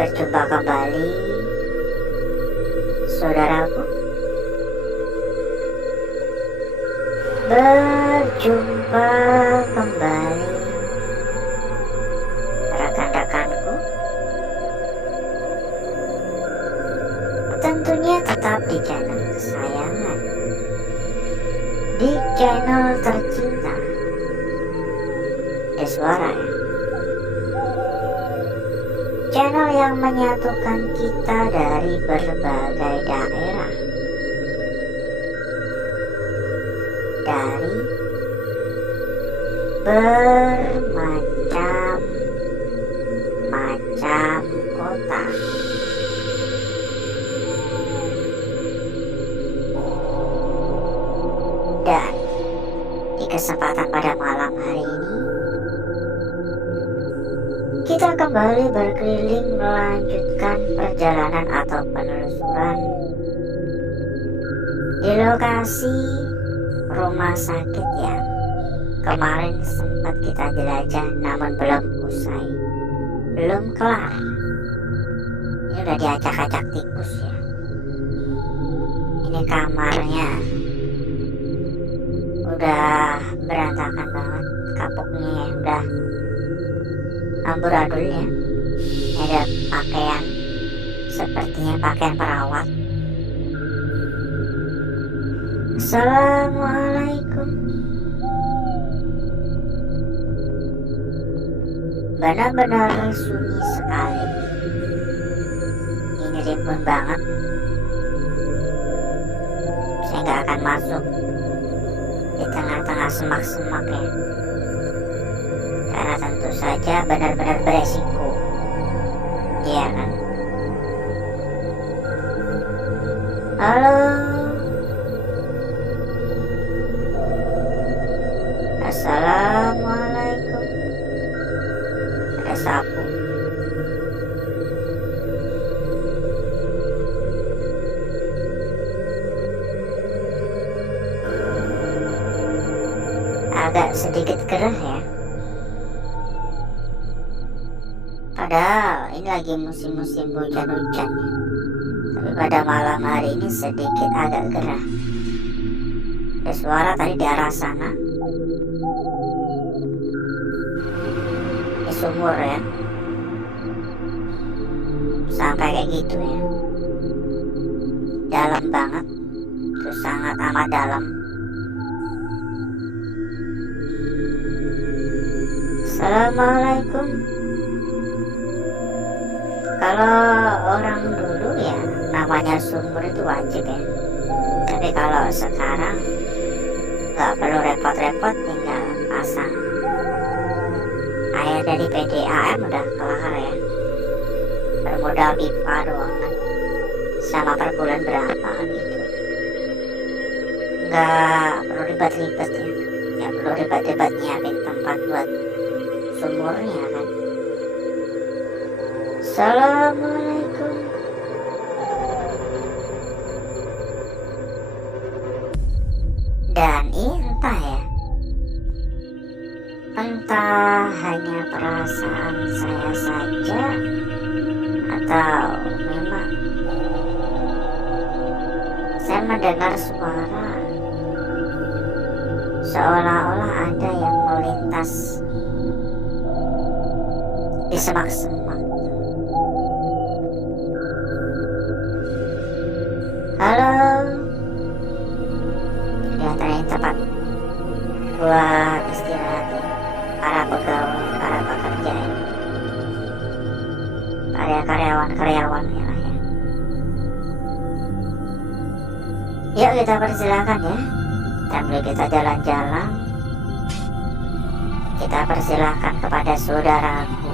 Berjumpa kembali, saudaraku. Berjumpa kembali, rekan-rekanku. Tentunya tetap di channel kesayangan, di channel tercinta, Deswara ya. Channel yang menyatukan kita dari berbagai daerah, dari bermacam-macam kota. Dan di kesempatan pada malam hari ini, kita kembali berkeliling melanjutkan perjalanan atau penelusuran di lokasi rumah sakit yang kemarin sempat kita jelajah namun belum usai, belum kelar. Ini udah diacak-acak tikus ya. Ini kamarnya udah berantakan banget, kapuknya ya udah amburadul ya. Ini ada pakaian, sepertinya pakaian perawat. Assalamualaikum. Benar-benar sunyi sekali. Ini rimbun banget. Saya nggak akan masuk di tengah-tengah semak-semak ya, karena tentu saja benar-benar beresiko, iya kan? Halo, assalamualaikum. Ada sapu. Agak sedikit gerah ya. Padahal ini lagi musim-musim hujan-hujan ya. Tapi pada malam hari ini sedikit agak gerah. Ada suara tadi di arah sana. Ini sumur ya. Sampai kayak gitu ya. Dalam banget. Terus sangat amat dalam. Assalamualaikum. Kalau orang dulu ya namanya sumur itu wajib ya. Tapi kalau sekarang nggak perlu repot-repot, tinggal pasang air dari PDAM udah kelar ya. Bermodal pipa doang kan. Sama per bulan berapa gitu. Nggak perlu ribet-ribet ya. Nggak perlu ribet-ribet nyiapin tempat buat sumurnya kan. Assalamualaikum. Dan entah ya, entah hanya perasaan saya saja atau memang saya mendengar suara seolah-olah ada yang melintas di semak-semak. Halo, kelihatannya tempat buat istirahat ya. Para pegawai, para pekerja ini, para karyawan-karyawan ya lah ya. Yuk kita persilakan ya. Sambil kita jalan-jalan, kita persilahkan kepada saudaraku,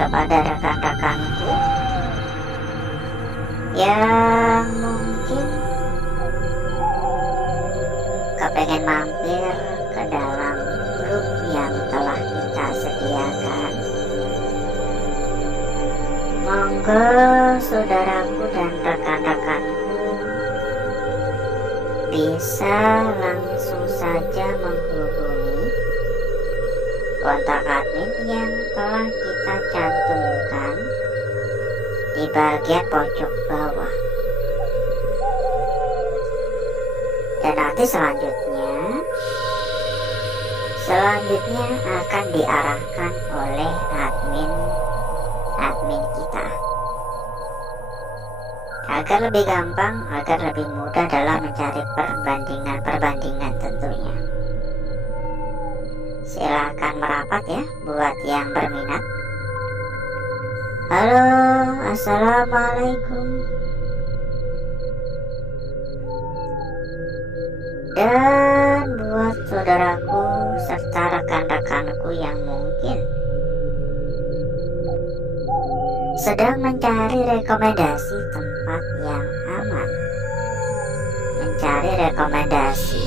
kepada rekan-rekanku yang mungkin kepengen mampir ke dalam grup yang telah kita sediakan. Monggo saudaraku dan rekan-rekanku bisa langsung saja menghubungi kontak admin yang telah kita cantumkan di bagian pojok bawah. Dan nanti selanjutnya akan diarahkan oleh admin kita, agar lebih gampang, agar lebih mudah dalam mencari perbandingan tentunya. Silahkan merapat ya buat yang berminat. Halo, assalamualaikum. Dan buat saudaraku serta rekan-rekanku yang mungkin sedang mencari rekomendasi tempat yang aman, mencari rekomendasi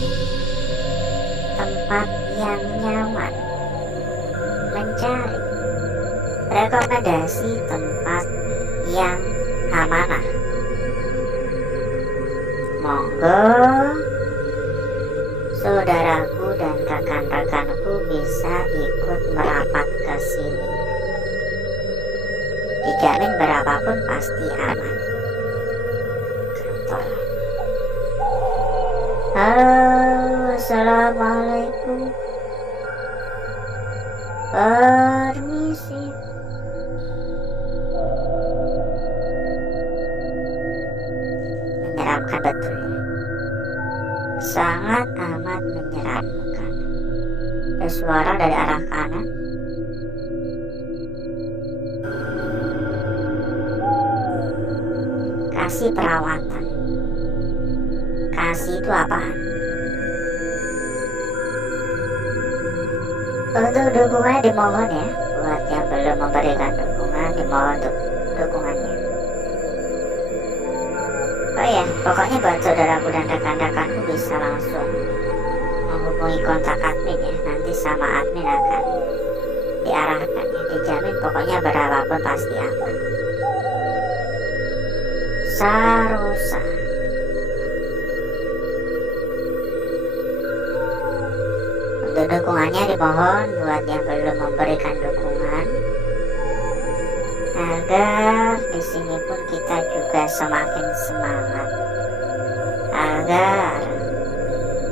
tempat yang nyaman, mencari rekomendasi tempat yang amanah, monggo saudaraku dan rekan-rekanku bisa ikut merapat ke sini. Dijamin berapapun pasti aman. Kantor. Halo, assalamualaikum. Permisi. Menyeramkan betul. Sangat amat menyeramkan. Ada suara dari arah kanan. Kasih perawatan. Kasih itu apaan? Untuk dukungannya dimohon ya. Buat yang belum memberikan dukungan, dimohon untuk dukungannya. Oh ya, pokoknya buat saudaraku dan rekan-rekanku bisa langsung menghubungi kontak admin ya. Nanti sama admin akan diarahkan ya. Dijamin pokoknya berapapun pasti aman. Sarosa. Untuk dukungannya dimohon buat yang belum memberikan dukungan, agar di sini pun kita juga semakin semangat, agar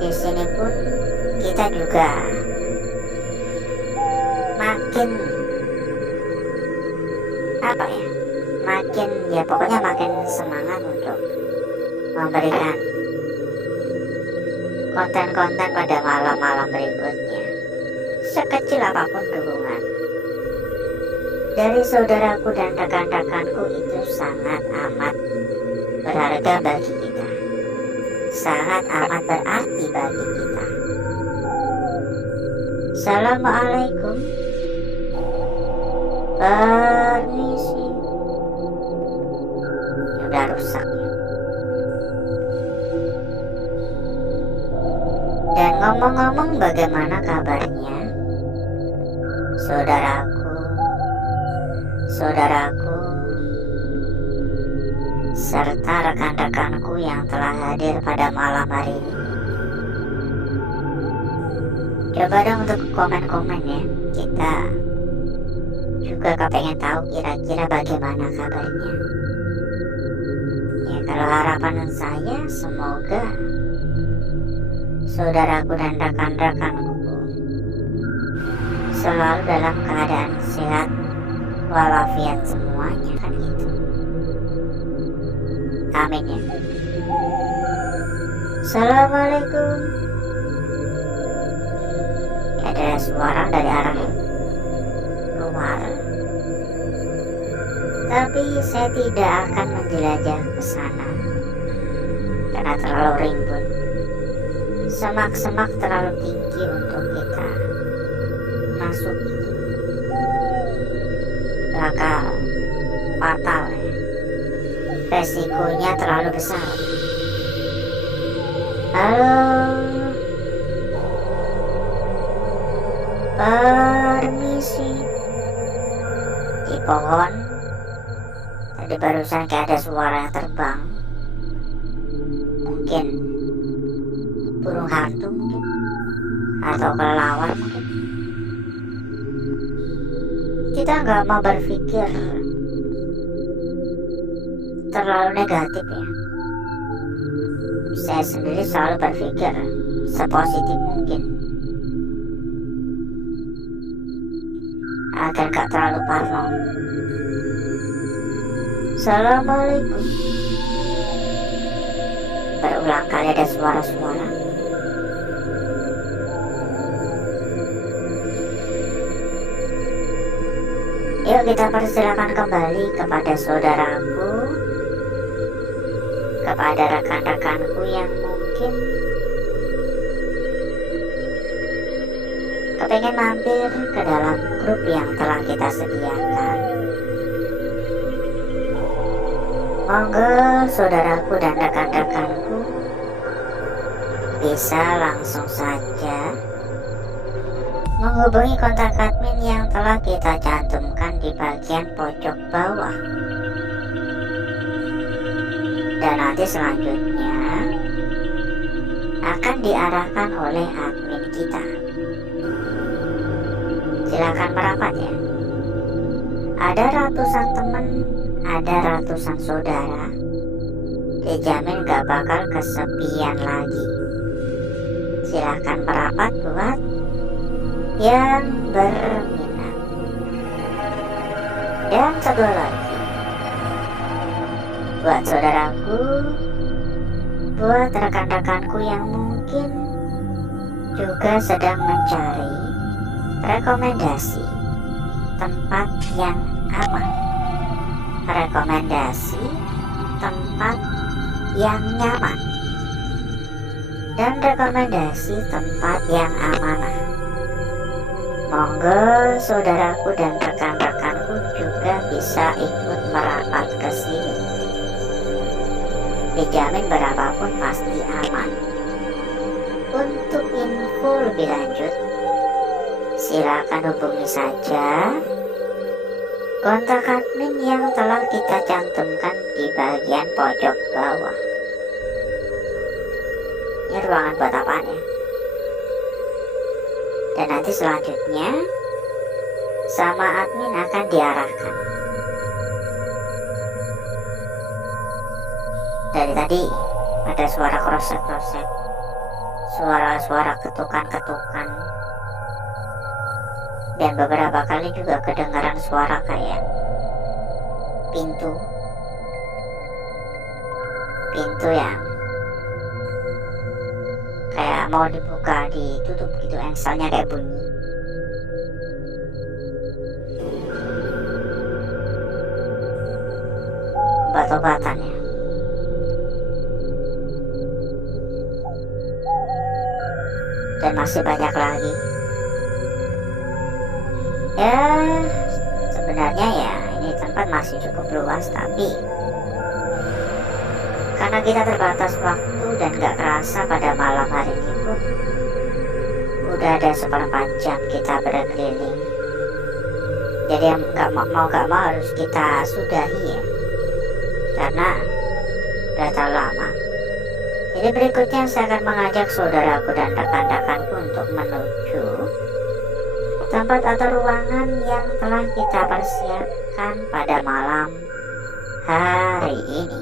di sini pun kita juga makin pokoknya makin semangat untuk memberikan konten-konten pada malam-malam berikutnya. Sekecil apapun dukungan dari saudaraku dan rekan-rekanku itu sangat amat berharga bagi kita, sangat amat berarti bagi kita. Assalamualaikum. Permisi. Udah rusak ya. Dan ngomong-ngomong, bagaimana kabarnya saudaraku serta rekan-rekanku yang telah hadir pada malam hari ini? Coba dong untuk komen-komen ya. Kita juga kepengen tahu kira-kira bagaimana kabarnya. Ya, kalau harapan saya semoga saudaraku dan rekan-rekanku selalu dalam keadaan sehat walafiat semuanya, kan gitu. Amin ya. Assalamualaikum. Ada suara dari arah luar, tapi saya tidak akan menjelajah ke sana karena terlalu rimbun. Semak-semak terlalu tinggi untuk kita masuki, bakal fatal ya. Resikonya terlalu besar. Halo, permisi. Di pohon tadi barusan kayak ada suara yang terbang, mungkin burung hantu mungkin, atau kelelawar mungkin. Kita nggak mau berpikir terlalu negatif ya. Saya sendiri selalu berpikir sepositif mungkin agar gak terlalu parno. Assalamualaikum. Berulang kali ada suara-suara. Yuk kita persilakan kembali kepada saudaraku, kepada rekan-rekanku yang mungkin kepengen mampir ke dalam grup yang telah kita sediakan. Monggo saudaraku dan rekan-rekanku bisa langsung saja menghubungi kontak admin yang telah kita cantumkan di bagian pojok bawah. Dan nanti selanjutnya akan diarahkan oleh admin kita. Silakan merapat ya. Ada ratusan teman, ada ratusan saudara. Dijamin gak bakal kesepian lagi. Silakan merapat buat yang berminat. Dan satu lagi, buat saudaraku, buat rekan-rekanku yang mungkin juga sedang mencari rekomendasi tempat yang aman, rekomendasi tempat yang nyaman, dan rekomendasi tempat yang amanah. Monggo saudaraku dan rekan-rekanku juga bisa ikut merapat ke sini. Dijamin berapapun pasti aman. Untuk info lebih lanjut, silakan hubungi saja kontak admin yang telah kita cantumkan di bagian pojok bawah. Ini ruangan buat apaan ya? Dan nanti selanjutnya sama admin akan diarahkan. Dari tadi ada suara krosek-krosek, suara-suara ketukan-ketukan, dan beberapa kali juga kedengaran suara kayak pintu yang kayak mau dibuka ditutup gitu, engselnya kayak bunyi. Obat-obatan ya. Dan masih banyak lagi ya. Sebenarnya ya ini tempat masih cukup luas, tapi karena kita terbatas waktu dan gak kerasa pada malam hari ini pun udah ada 1/4 jam kita berkeliling. Jadi yang gak mau harus kita sudahi ya, karena udah terlalu lama. Jadi berikutnya saya akan mengajak saudaraku dan rekan-rekanku untuk menuju tempat atau ruangan yang telah kita persiapkan pada malam hari ini.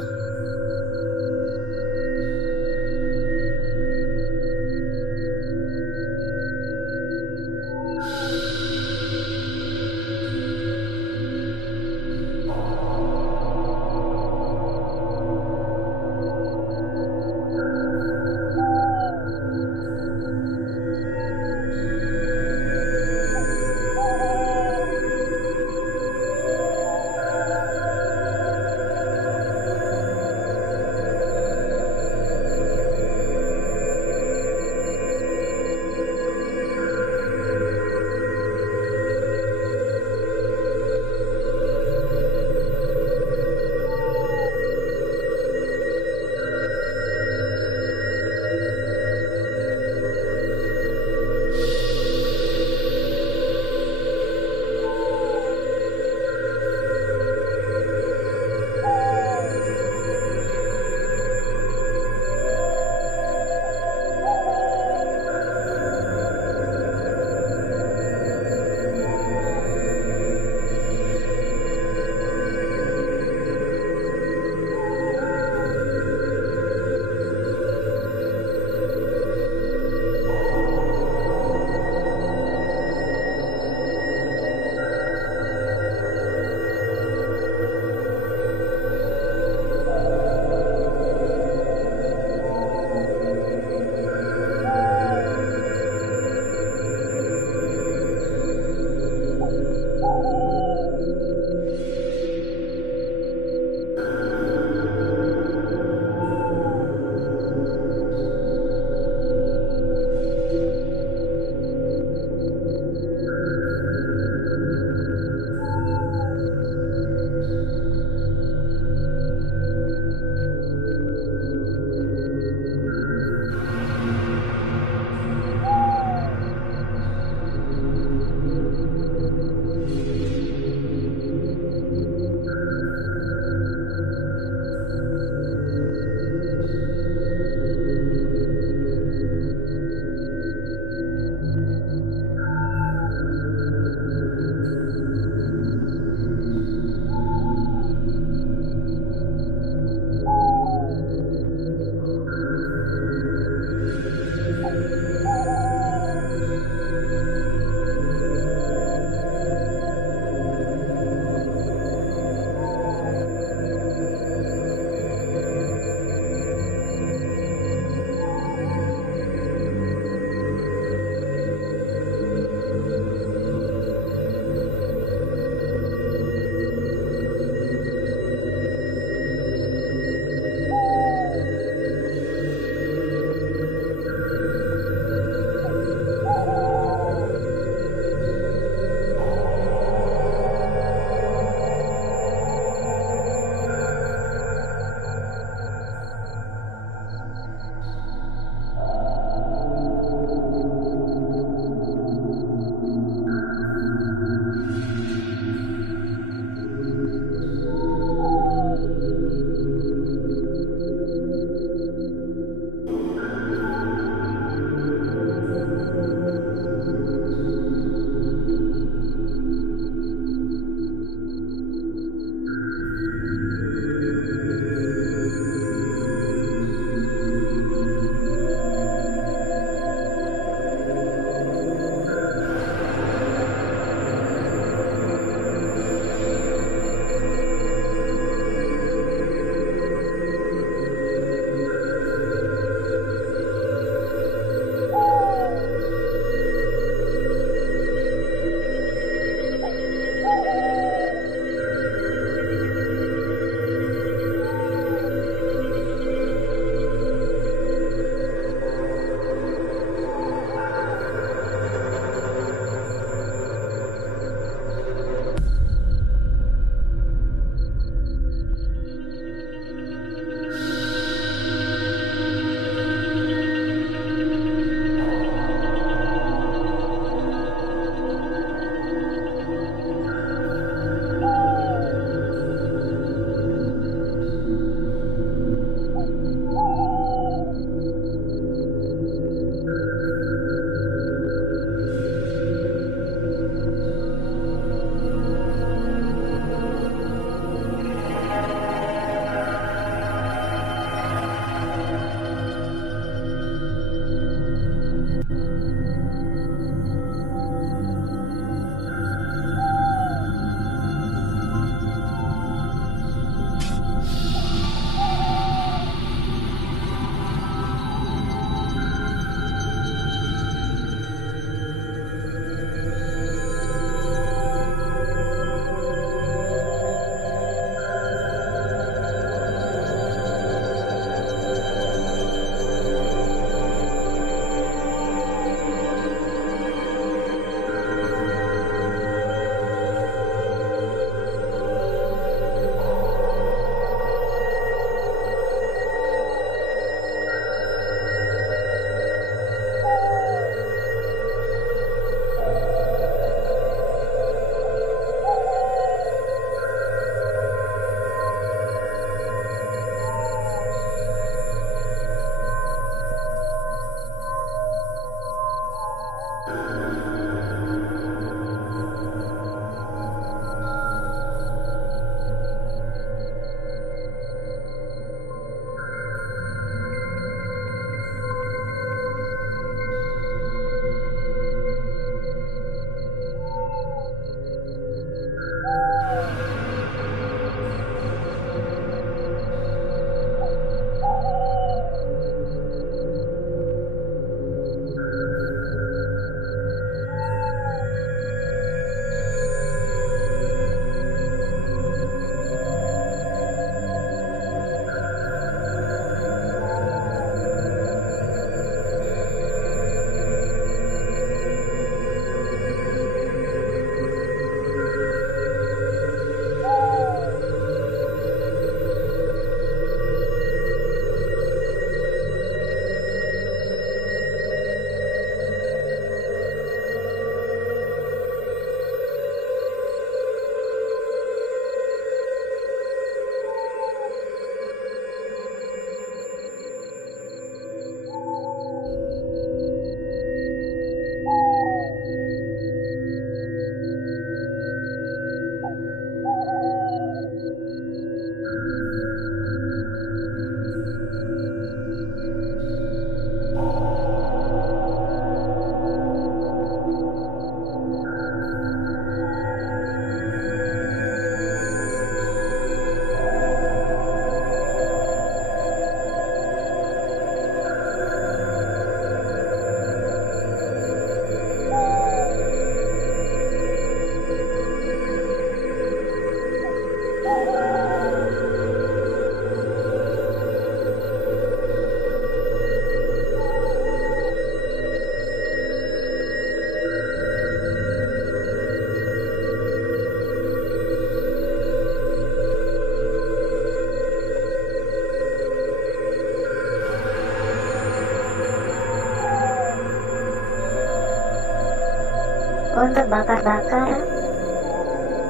Untuk bakar-bakar,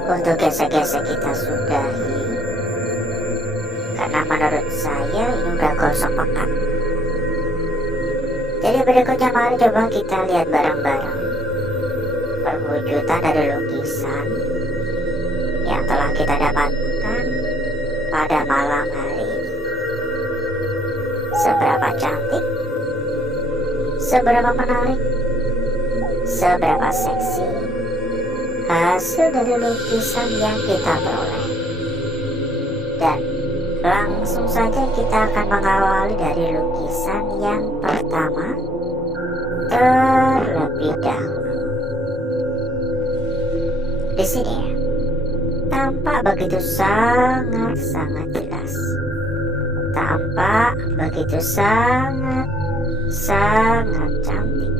untuk gesek-gesek kita sudahi, karena menurut saya ini udah gosong pekat. Jadi berikutnya mari coba kita lihat bareng-bareng perwujudan dari lukisan yang telah kita dapatkan pada malam hari ini. Seberapa cantik, seberapa menarik, seberapa seksi hasil dari lukisan yang kita peroleh. Dan langsung saja kita akan mengawali dari lukisan yang pertama terlebih dahulu. Di sini ya, tampak begitu sangat jelas, tampak begitu sangat cantik.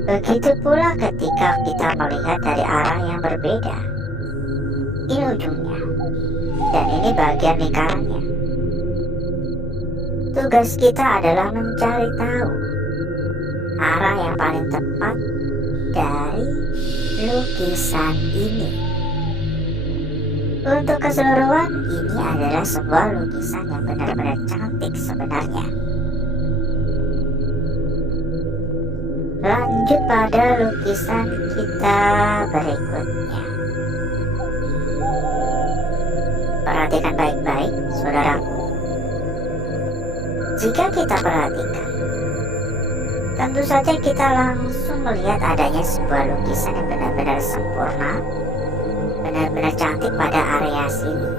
Begitu pula ketika kita melihat dari arah yang berbeda. Ini ujungnya, dan ini bagian lingkarannya. Tugas kita adalah mencari tahu arah yang paling tepat dari lukisan ini. Untuk keseluruhan, ini adalah sebuah lukisan yang benar-benar cantik sebenarnya. Lanjut pada lukisan kita berikutnya. Perhatikan baik-baik, saudaraku. Jika kita perhatikan, tentu saja kita langsung melihat adanya sebuah lukisan yang benar-benar sempurna, benar-benar cantik pada area sini.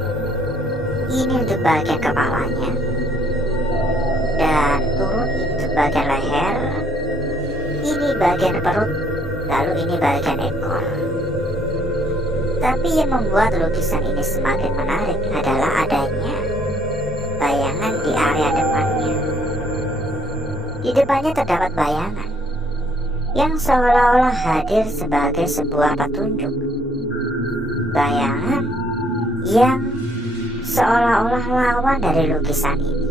Ini untuk bagian kepalanya, dan turun ini untuk bagian leher. Ini bagian perut, lalu ini bagian ekor. Tapi yang membuat lukisan ini semakin menarik adalah adanya bayangan di area depannya. Di depannya terdapat bayangan yang seolah-olah hadir sebagai sebuah petunjuk. Bayangan yang seolah-olah lawan dari lukisan ini.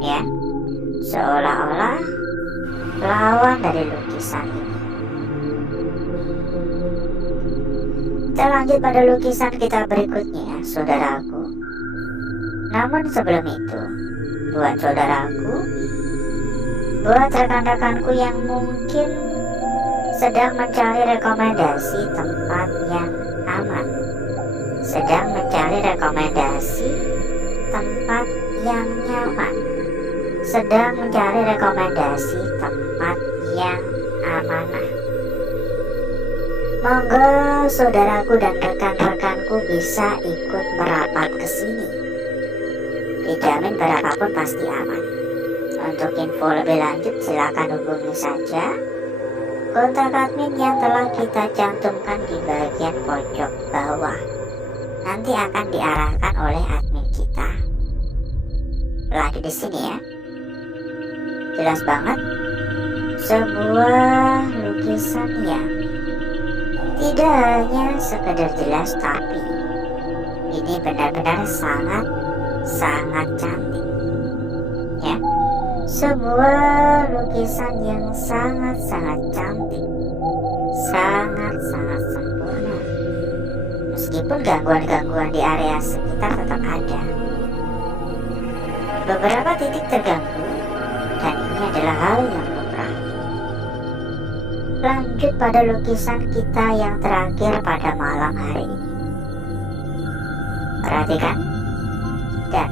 Ya, seolah-olah lawan dari lukisan ini. Kita lanjut pada lukisan kita berikutnya, saudaraku. Namun sebelum itu, buat saudaraku, Buat rekan-rekanku yang mungkin sedang mencari rekomendasi tempat yang aman, sedang mencari rekomendasi tempat yang nyaman, sedang mencari rekomendasi tempat yang amanah. Monggo saudaraku dan rekan-rekanku bisa ikut merapat ke sini. Dijamin berapapun pasti aman. Untuk info lebih lanjut silakan hubungi saja kontak admin yang telah kita cantumkan di bagian pojok bawah. Nanti akan diarahkan oleh admin kita. Lanjut di sini ya. Jelas banget, sebuah lukisan yang tidak hanya sekedar jelas, tapi ini benar-benar sangat cantik. Ya, sebuah lukisan yang sangat cantik, sangat sempurna. Meskipun gangguan-gangguan di area sekitar tetap ada. Beberapa titik terganggu, dan ini adalah hal yang lumrah. Lanjut pada lukisan kita yang terakhir pada malam hari ini. Perhatikan, dan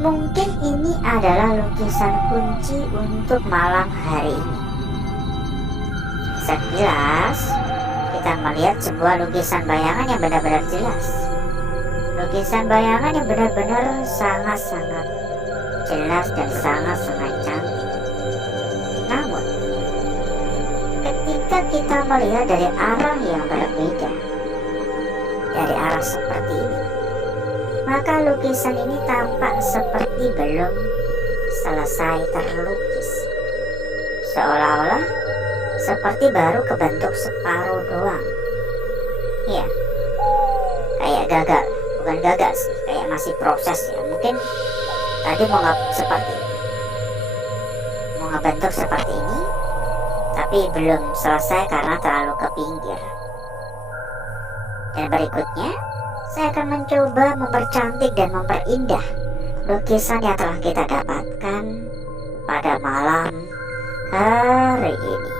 mungkin ini adalah lukisan kunci untuk malam hari ini. Sekilas kita melihat sebuah lukisan bayangan yang benar-benar jelas. Lukisan bayangan yang benar-benar sangat jelas dan sangat cantik. Namun, ketika kita melihat dari arah yang berbeda, dari arah seperti ini, maka lukisan ini tampak seperti belum selesai terlukis. Seolah-olah seperti baru kebentuk separuh doang. Ya, kayak gagal. Bukan gagal sih, kayak masih proses ya. Mungkin tadi mau ngebentuk seperti ini, tapi belum selesai karena terlalu ke pinggir. Dan berikutnya, saya akan mencoba mempercantik dan memperindah lukisan yang telah kita dapatkan pada malam hari ini.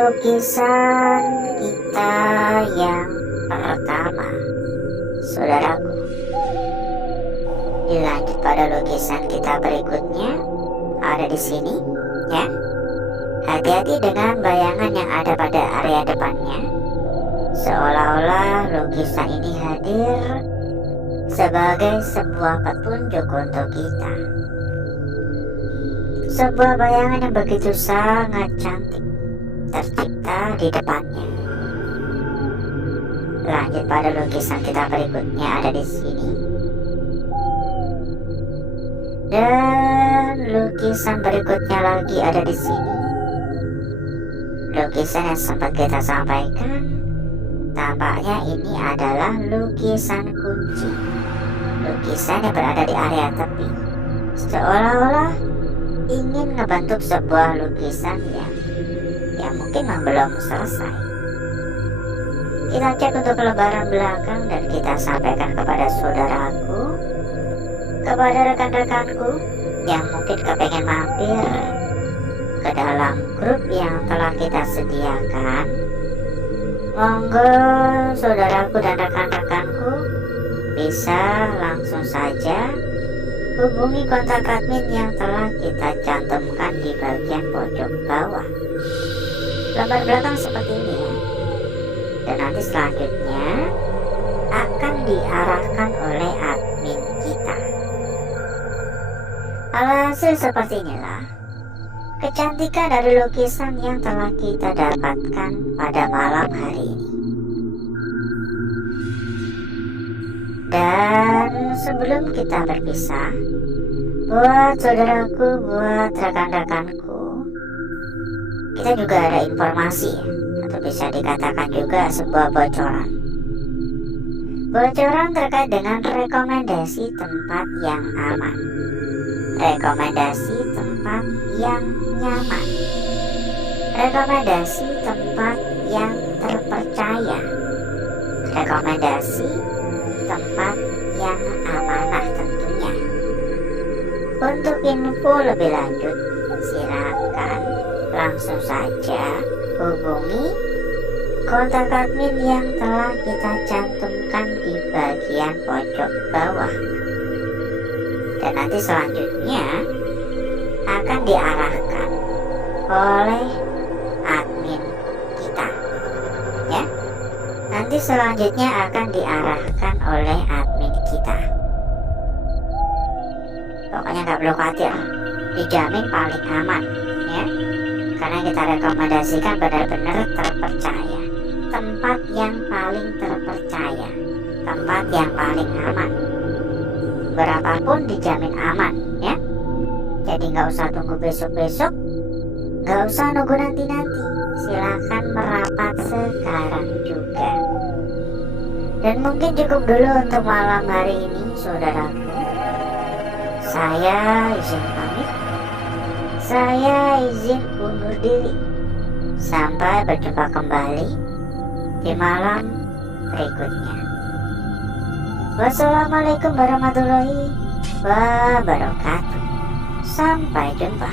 lukisan kita yang pertama, saudaraku. Dilanjut pada lukisan kita berikutnya, ada di sini, ya. Hati-hati dengan bayangan yang ada pada area depannya. Seolah-olah lukisan ini hadir sebagai sebuah petunjuk untuk kita. Sebuah bayangan yang begitu sangat cantik tercipta di depannya. Lanjut pada lukisan kita berikutnya, ada di sini. Dan lukisan berikutnya lagi ada di sini. Lukisan yang sempat kita sampaikan, tampaknya ini adalah lukisan kunci. Lukisan yang berada di area tepi, seolah-olah ingin ngebentuk sebuah lukisan yang mungkin belum selesai. Kita cek untuk lembaran belakang dan kita sampaikan kepada saudaraku, kepada rekan-rekanku yang mungkin kepengen mampir ke dalam grup yang telah kita sediakan. Monggo saudaraku dan rekan-rekanku bisa langsung saja hubungi kontak admin yang telah kita cantumkan di bagian pojok bawah. Lembar belakang seperti ini ya. Dan nanti selanjutnya akan diarahkan oleh admin kita. Alhasil seperti inilah kecantikan dari lukisan yang telah kita dapatkan pada malam hari ini. Dan sebelum kita berpisah, buat saudaraku, buat rekan-rekanku, kita juga ada informasi, atau bisa dikatakan juga sebuah bocoran. Bocoran terkait dengan rekomendasi tempat yang aman, rekomendasi tempat yang nyaman, rekomendasi tempat yang terpercaya, rekomendasi tempat yang amanah tentunya. Untuk info lebih lanjut, silakan langsung saja hubungi kontak admin yang telah kita cantumkan di bagian pojok bawah. Dan nanti selanjutnya akan diarahkan oleh admin kita, ya. Nanti selanjutnya akan diarahkan oleh admin kita. Pokoknya nggak perlu khawatir, dijamin paling aman, ya. Karena kita rekomendasikan benar-benar terpercaya, tempat yang paling terpercaya, tempat yang paling aman. Berapapun dijamin aman, ya. Jadi nggak usah tunggu besok-besok, nggak usah nunggu nanti-nanti. Silakan merapat sekarang juga. Dan mungkin cukup dulu untuk malam hari ini, saudaraku. Saya izin pamit. Saya izin undur diri. Sampai berjumpa kembali di malam berikutnya. Wassalamualaikum warahmatullahi wabarakatuh. Sampai jumpa.